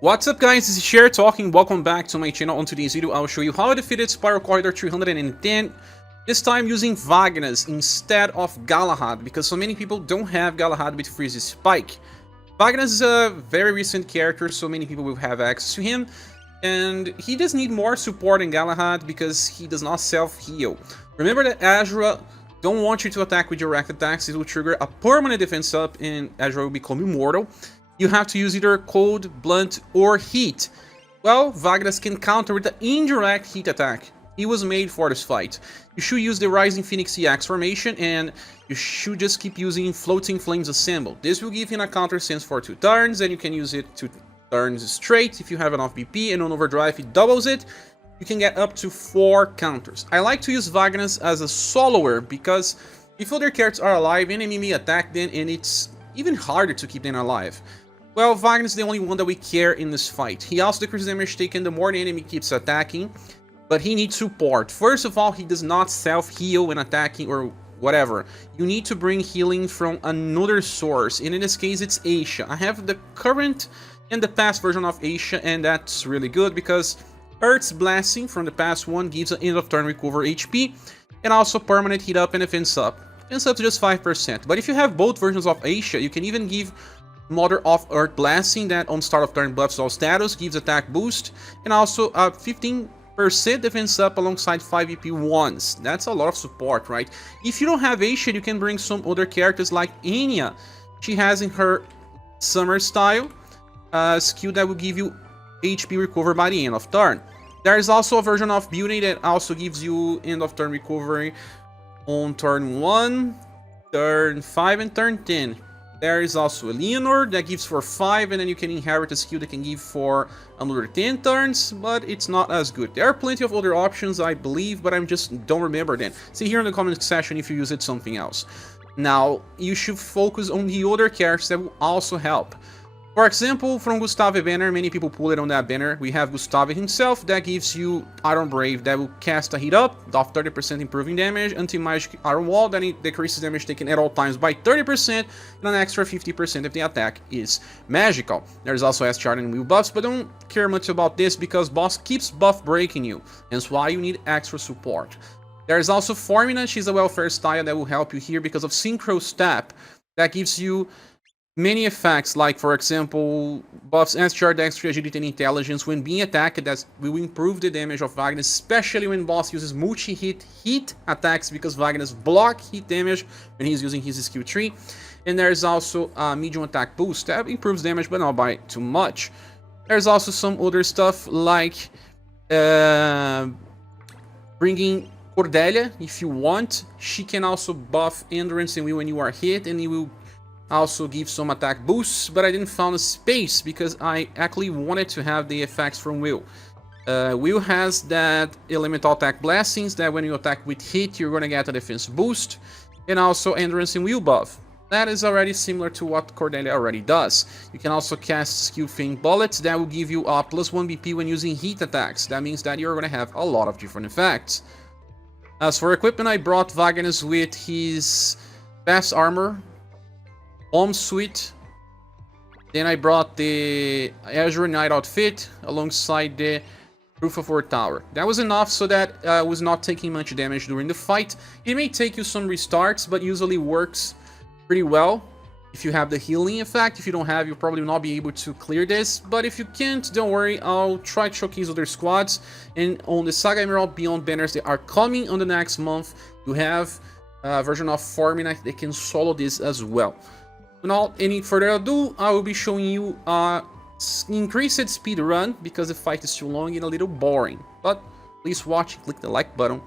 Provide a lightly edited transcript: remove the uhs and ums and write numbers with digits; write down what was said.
What's up guys, this is Cher talking, welcome back to my channel. On today's video I'll show you how I defeated Spiral Corridor 310, this time using Wagnas instead of Galahad, because so many people don't have Galahad with Freeze Spike. Wagnas is a very recent character, so many people will have access to him, and he does need more support than Galahad because he does not self-heal. Remember that Ashura don't want you to attack with direct attacks, it will trigger a permanent defense up and Ashura will become immortal. You have to use either cold, blunt, or heat. Well, Wagnas can counter with the indirect heat attack. He was made for this fight. You should use the Rising Phoenix EX formation, and you should just keep using Floating Flames Assemble. This will give him a counter sense for 2 turns, and you can use it 2 turns straight. If you have enough BP and on overdrive, it doubles it. You can get up to 4 counters. I like to use Wagnas as a soloer, because if other characters are alive, enemy may attack them, and it's even harder to keep them alive. Well, Wagnas is the only one that we care in this fight. He also decreases damage taken the more the enemy keeps attacking, but he needs support. First of all, he does not self-heal when attacking or whatever. You need to bring healing from another source, and in this case it's Ashura. I have the current and the past version of Ashura, and that's really good because Earth's Blessing from the past one gives an end of turn recover HP, and also permanent heat up and defense up. Defense up to just 5%, but if you have both versions of Ashura, you can even give Mother of Earth Blessing that on start of turn buffs all status, gives attack boost, and also a 15% defense up alongside 5 EP once. That's a lot of support, right? If you don't have Ashura, you can bring some other characters like Anya. She has in her Summer style skill that will give you HP recover by the end of turn. There is also a version of Beauty that also gives you end of turn recovery on turn 1, turn 5, and turn 10. There is also a Leonor that gives for 5, and then you can inherit a skill that can give for another 10 turns, but it's not as good. There are plenty of other options, I believe, but I just don't remember them. See here in the comment section if you use it something else. Now, you should focus on the other characters that will also help. For example, from Gustave banner, many people pull it on that banner. We have Gustave himself that gives you Iron Brave that will cast a heat up of 30% improving damage, anti-magic Iron Wall that decreases damage taken at all times by 30%, and an extra 50% if the attack is magical. There's also S-Chart and Wheel buffs, but don't care much about this because boss keeps buff breaking you, hence why you need extra support. There's also Formina, she's a welfare style that will help you here because of Synchro Step that gives you many effects, like for example, buffs S-Chart, Dexterity, Agility, and Intelligence when being attacked. That will improve the damage of Wagnas, especially when boss uses multi-hit heat attacks, because Wagnas block heat damage when he's using his skill tree. And there's also a medium attack boost that improves damage, but not by too much. There's also some other stuff like bringing Cordelia if you want. She can also buff Endurance and Will when you are hit, and it will also give some attack boosts, but I didn't find a space because I actually wanted to have the effects from Will. Will has that elemental attack blessings that when you attack with hit, you're gonna get a defense boost, and also Endurance and Will buff. That is already similar to what Cordelia already does. You can also cast Skill Feint Bullets that will give you a +1 BP when using heat attacks. That means that you're gonna have a lot of different effects. As for equipment, I brought Wagnas with his best armor, Home Suite. Then I brought the Azure Knight outfit alongside the Proof of War Tower. That was enough so that I was not taking much damage during the fight. It may take you some restarts, but usually works pretty well if you have the healing effect. If you don't have, you'll probably not be able to clear this, but if you can't, don't worry, I'll try to showcase other squads. And on the SaGa Emerald Beyond banners that are coming on the next month, you have a version of Formina that can solo this as well. Without any further ado, I will be showing you increased speed run because the fight is too long and a little boring. But please watch, click the like button,